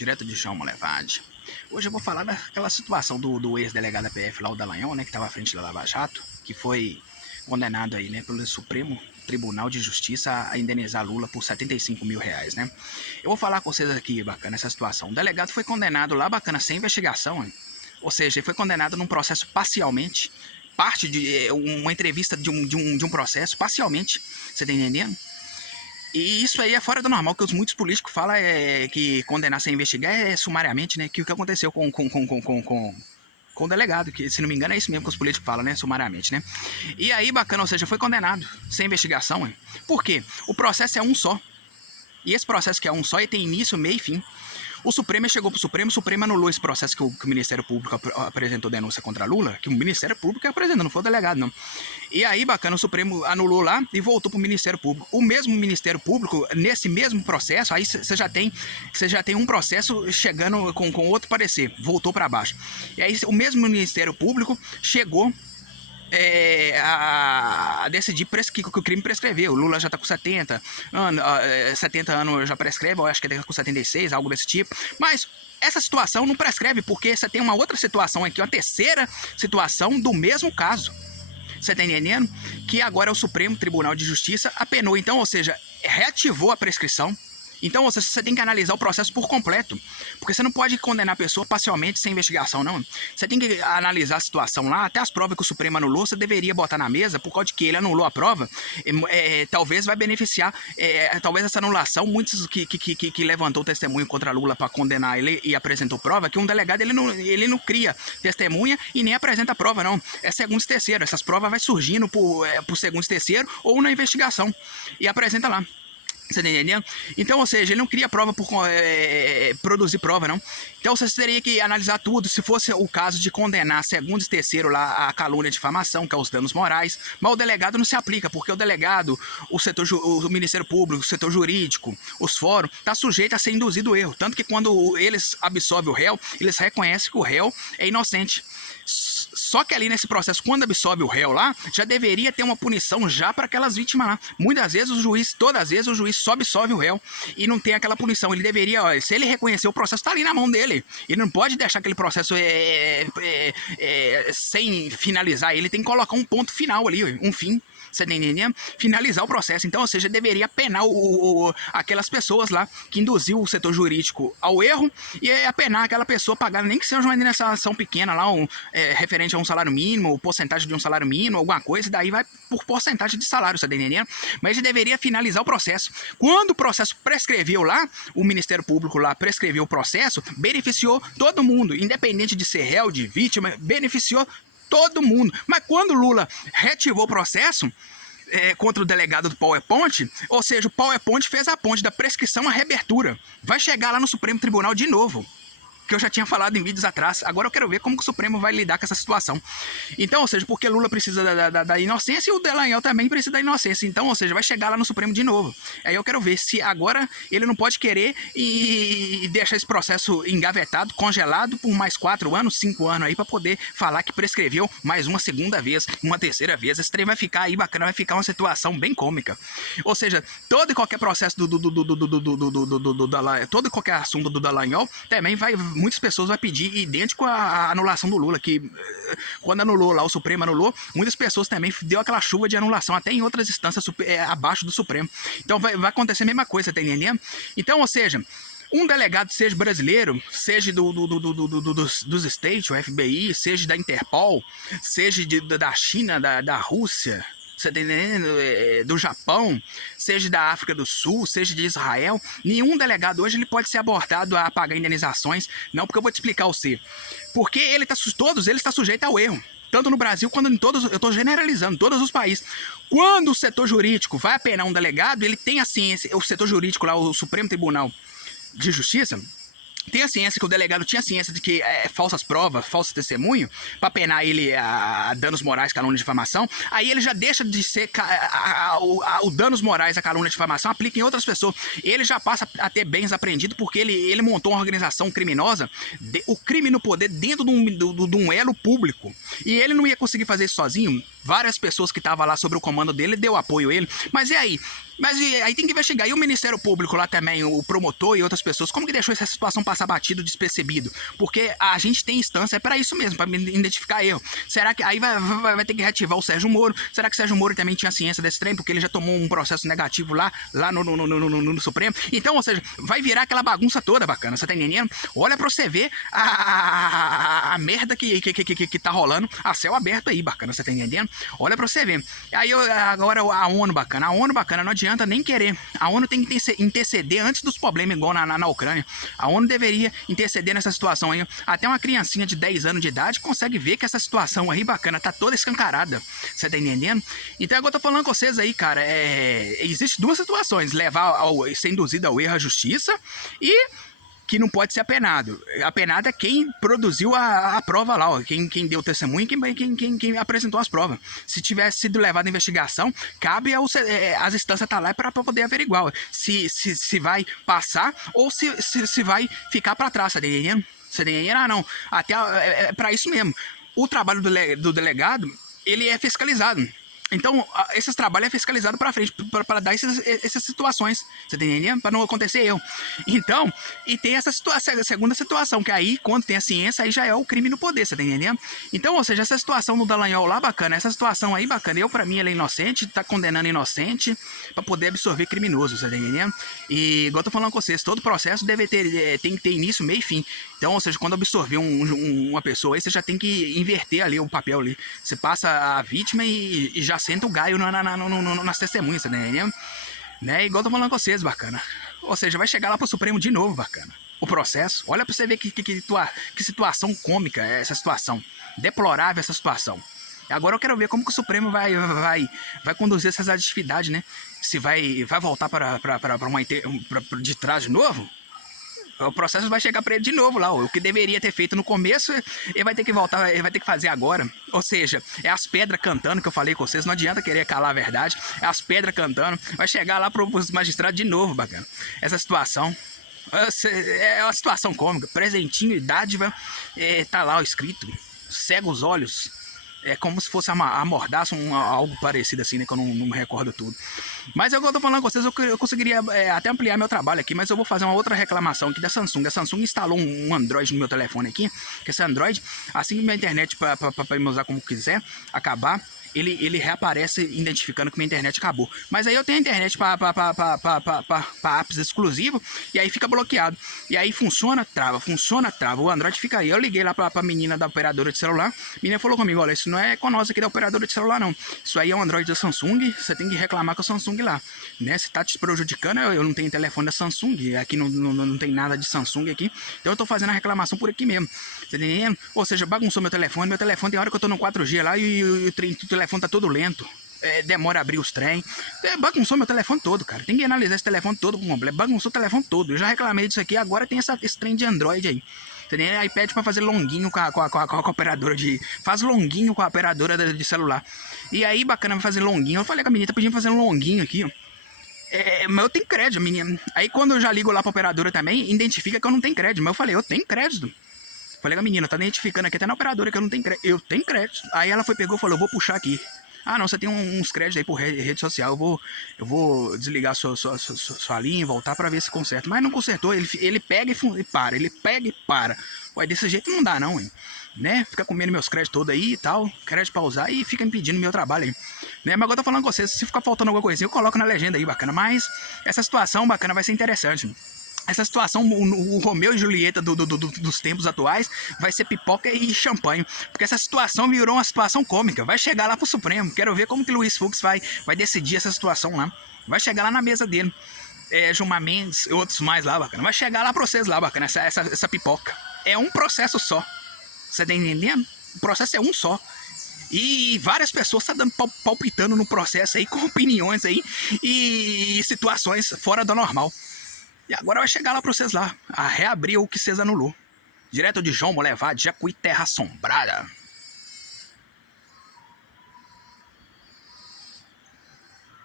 direto de João Molevade. Hoje eu vou falar daquela situação do ex-delegado da PF lá, o Dallagnol, né, que estava à frente da Lava Jato, que foi condenado aí, né, pelo Supremo Tribunal de Justiça a indenizar Lula por R$75 mil, né. Eu vou falar com vocês aqui, bacana, essa situação. O delegado foi condenado lá, bacana, sem investigação, hein? Ou seja, ele foi condenado num processo parcialmente, parte de uma entrevista de um processo, parcialmente, você tá entendendo? E isso aí é fora do normal, que muitos políticos falam que condenar sem investigar é sumariamente, né? Que o que aconteceu com o delegado, que se não me engano é isso mesmo que os políticos falam, né? Sumariamente, né? E aí, bacana, ou seja, foi condenado sem investigação, hein? Por quê? O processo é um só. E esse processo que é um só, ele tem início, meio e fim. O Supremo chegou pro Supremo, o Supremo anulou esse processo que o Ministério Público apresentou denúncia contra Lula, que o Ministério Público apresentou, não foi o delegado, não. E aí, bacana, o Supremo anulou lá e voltou pro Ministério Público. O mesmo Ministério Público, nesse mesmo processo, aí você já tem um processo chegando com outro parecer, voltou para baixo. E aí o mesmo Ministério Público chegou a decidir que o crime prescreveu. O Lula já tá com 70 anos já prescreve, eu acho que ele tá com 76, algo desse tipo. Mas essa situação não prescreve, porque você tem uma outra situação aqui, uma terceira situação do mesmo caso. Você tá entendendo? Que agora o Supremo Tribunal de Justiça apenou, então, ou seja, reativou a prescrição. Então, ou seja, você tem que analisar o processo por completo. Porque você não pode condenar a pessoa parcialmente sem investigação, não. Você tem que analisar a situação lá, até as provas que o Supremo anulou, você deveria botar na mesa, por causa de que ele anulou a prova, talvez vai beneficiar, talvez essa anulação, muitos que levantou testemunho contra Lula para condenar ele e apresentou prova, que um delegado ele não cria testemunha e nem apresenta prova, não. É segundo e terceiro, essas provas vai surgindo por segundo e terceiro ou na investigação e apresenta lá. Você tá entendendo? Então, ou seja, ele não cria prova por produzir prova, não. Então, você teria que analisar tudo. Se fosse o caso de condenar segundo e terceiro lá a calúnia e difamação, que é os danos morais, mas o delegado não se aplica, porque o delegado, o Ministério Público, o setor jurídico, os fóruns, tá sujeito a ser induzido erro. Tanto que quando eles absolvem o réu, eles reconhecem que o réu é inocente. Só que ali nesse processo, quando absolve o réu lá, já deveria ter uma punição já para aquelas vítimas lá. Muitas vezes o juiz, todas as vezes o juiz só absolve o réu e não tem aquela punição. Ele deveria, ó, se ele reconhecer o processo, tá ali na mão dele. Ele não pode deixar aquele processo sem finalizar. Ele tem que colocar um ponto final ali, um fim. Você tá entendendo? Finalizar o processo. Então, ou seja, deveria penar aquelas pessoas lá que induziu o setor jurídico ao erro e apenar aquela pessoa pagar, nem que seja uma indenização pequena lá, referente a um salário mínimo, porcentagem de um salário mínimo, alguma coisa, e daí vai por porcentagem de salário, você tá entendendo? Mas ele deveria finalizar o processo. Quando o processo prescreveu lá, o Ministério Público lá prescreveu o processo, beneficiou todo mundo, independente de ser réu, de vítima, beneficiou todo mundo. Mas quando o Lula reativou o processo contra o delegado do PowerPoint, ou seja, o PowerPoint fez a ponte da prescrição à reabertura. Vai chegar lá no Supremo Tribunal de novo, que eu já tinha falado em vídeos atrás. Agora eu quero ver como que o Supremo vai lidar com essa situação. Então, ou seja, porque Lula precisa da inocência e o Dallagnol também precisa da inocência. Então, ou seja, vai chegar lá no Supremo de novo. Aí eu quero ver se agora ele não pode querer e deixar esse processo engavetado, congelado por mais 4 anos, 5 anos aí, para poder falar que prescreveu mais uma segunda vez, uma terceira vez. Esse trem vai ficar aí bacana, vai ficar uma situação bem cômica. Ou seja, todo e qualquer processo todo e qualquer assunto do Dallagnol também vai. Muitas pessoas vão pedir idêntico à anulação do Lula, que quando anulou lá, o Supremo anulou, muitas pessoas também deu aquela chuva de anulação, até em outras instâncias abaixo do Supremo. Então vai acontecer a mesma coisa, tá entendendo? Então, ou seja, um delegado, seja brasileiro, seja dos States, o FBI, seja da Interpol, seja da China, da Rússia, você tá entendendo? Do Japão, seja da África do Sul, seja de Israel, nenhum delegado hoje ele pode ser abordado a pagar indenizações, não, porque eu vou te explicar o C. Porque todos eles estão sujeitos ao erro. Tanto no Brasil quanto em todos, eu estou generalizando, todos os países. Quando o setor jurídico vai apenar um delegado, ele tem a ciência, o setor jurídico lá, o Supremo Tribunal de Justiça, tem a ciência que o delegado tinha a ciência de que falsas provas, falso testemunho, para penar ele a danos morais, calúnia e difamação, aí ele já deixa de ser o danos morais, a calúnia e difamação, aplica em outras pessoas. Ele já passa a ter bens apreendidos porque ele montou uma organização criminosa, o crime no poder dentro de um elo público. E ele não ia conseguir fazer isso sozinho. Várias pessoas que estavam lá sobre o comando dele deu apoio a ele. Mas e aí? Aí tem que investigar. E o Ministério Público lá também, o promotor e outras pessoas, como que deixou essa situação passar batido, despercebido? Porque a gente tem instância para isso mesmo, para identificar erro. Será que aí vai ter que reativar o Sérgio Moro? Será que o Sérgio Moro também tinha ciência desse trem? Porque ele já tomou um processo negativo lá no Supremo. Então, ou seja, vai virar aquela bagunça toda bacana, você tá entendendo? Olha pra você ver a merda que tá rolando a céu aberto aí, bacana, você tá entendendo? Olha pra você ver. Aí agora a ONU, bacana, não adianta nem querer. A ONU tem que interceder antes dos problemas, igual na Ucrânia. A ONU deveria interceder nessa situação aí. Até uma criancinha de 10 anos de idade consegue ver que essa situação aí, bacana, tá toda escancarada. Você tá entendendo? Então agora eu tô falando com vocês aí, cara, existe duas situações: ser induzido ao erro à justiça e que não pode ser apenado. Apenado é quem produziu a prova lá, ó, quem deu testemunho e quem apresentou as provas. Se tivesse sido levado à investigação, cabe as instâncias estar lá para poder averiguar se vai passar ou se vai ficar para trás, tá entendendo? Você tá entendendo? Ah, não. Até para isso mesmo. O trabalho do delegado, ele é fiscalizado. Então, esses trabalhos é fiscalizado para frente, para dar essas situações, você tá entendendo? Para não acontecer erro. Então, e tem essa segunda situação, que aí, quando tem a ciência, aí já é o crime no poder, você tá entendendo? Então, ou seja, essa situação do Dallagnol lá, bacana, essa situação aí, bacana, pra mim, ele é inocente, tá condenando inocente, para poder absorver criminoso, você tá entendendo? E, igual eu tô falando com vocês, todo processo tem que ter início, meio e fim. Então, ou seja, quando absorver uma pessoa aí, você já tem que inverter ali o papel ali. Você passa a vítima e já senta o gaio nas testemunhas, né? Igual eu tô falando com vocês, bacana. Ou seja, vai chegar lá pro Supremo de novo, bacana. O processo, olha pra você ver que situação cômica é essa situação. Deplorável essa situação. Agora eu quero ver como que o Supremo vai conduzir essas atividades, né? Se vai voltar para de trás de novo. O processo vai chegar para ele de novo lá. O que deveria ter feito no começo, ele vai ter que voltar, ele vai ter que fazer agora. Ou seja, é as pedras cantando que eu falei com vocês. Não adianta querer calar a verdade. É as pedras cantando. Vai chegar lá para os magistrados de novo, bacana. Essa situação é uma situação cômica. Presentinho e dádiva, tá lá o escrito. Cega os olhos. É como se fosse a mordaça, algo parecido assim, né? Que eu não me recordo tudo. Mas eu tô falando com vocês, eu conseguiria até ampliar meu trabalho aqui, mas eu vou fazer uma outra reclamação aqui da Samsung. A Samsung instalou um Android no meu telefone aqui, que esse Android, assim que minha internet para me usar como quiser, acabar, ele reaparece identificando que minha internet acabou. Mas aí eu tenho a internet para apps exclusivos e aí fica bloqueado. E aí funciona, trava. O Android fica aí. Eu liguei lá pra menina da operadora de celular. A menina falou comigo: olha, isso não é com nós aqui da operadora de celular, não. Isso aí é um Android da Samsung. Você tem que reclamar com a Samsung lá, né? Se tá te prejudicando, eu não tenho telefone da Samsung. Aqui não tem nada de Samsung aqui. Então eu tô fazendo a reclamação por aqui mesmo. Tá entendendo? Ou seja, bagunçou meu telefone. Meu telefone tem hora que eu tô no 4G lá e o telefone tá todo lento. Demora a abrir os trem. Bagunçou meu telefone todo, cara. Tem que analisar esse telefone todo com completo. Bagunçou o telefone todo. Eu já reclamei disso aqui. Agora tem esse trem de Android aí. Entendeu? Aí pede pra fazer longuinho com a operadora de... Faz longuinho com a operadora de celular. E aí, bacana, vai fazer longuinho. Eu falei com a menina, tá pedindo fazer um longuinho aqui, ó. Mas eu tenho crédito, menina. Aí quando eu já ligo lá pra operadora também, identifica que eu não tenho crédito. Mas eu falei, eu tenho crédito. Falei com a menina, tá identificando aqui até na operadora que eu não tenho crédito. Eu tenho crédito. Aí ela pegou e falou, eu vou puxar aqui. Ah, não, você tem uns créditos aí por rede social. Eu vou desligar sua linha e voltar pra ver se conserta. Mas não consertou, ele pega e para. Ele pega e para. Ué, desse jeito não dá não, hein? Né? Fica comendo meus créditos todos aí e tal. Crédito pra usar e fica impedindo meu trabalho aí. Né? Mas agora eu tô falando com vocês, se ficar faltando alguma coisinha, eu coloco na legenda aí, bacana. Mas essa situação, bacana, vai ser interessante. Essa situação, o Romeu e Julieta dos tempos atuais, vai ser pipoca e champanhe. Porque essa situação virou uma situação cômica. Vai chegar lá pro Supremo. Quero ver como que Luiz Fux vai decidir essa situação lá. Vai chegar lá na mesa dele. Gilmar Mendes e outros mais lá, bacana. Vai chegar lá pra vocês lá, bacana, essa pipoca. É um processo só. Você tá entendendo? O processo é um só. E várias pessoas estão dando palpitando no processo aí, com opiniões aí e situações fora do normal. E agora vai chegar lá pra vocês lá, a reabrir o que vocês anulou. Direto de João Molevade, Jacuí, Terra Assombrada.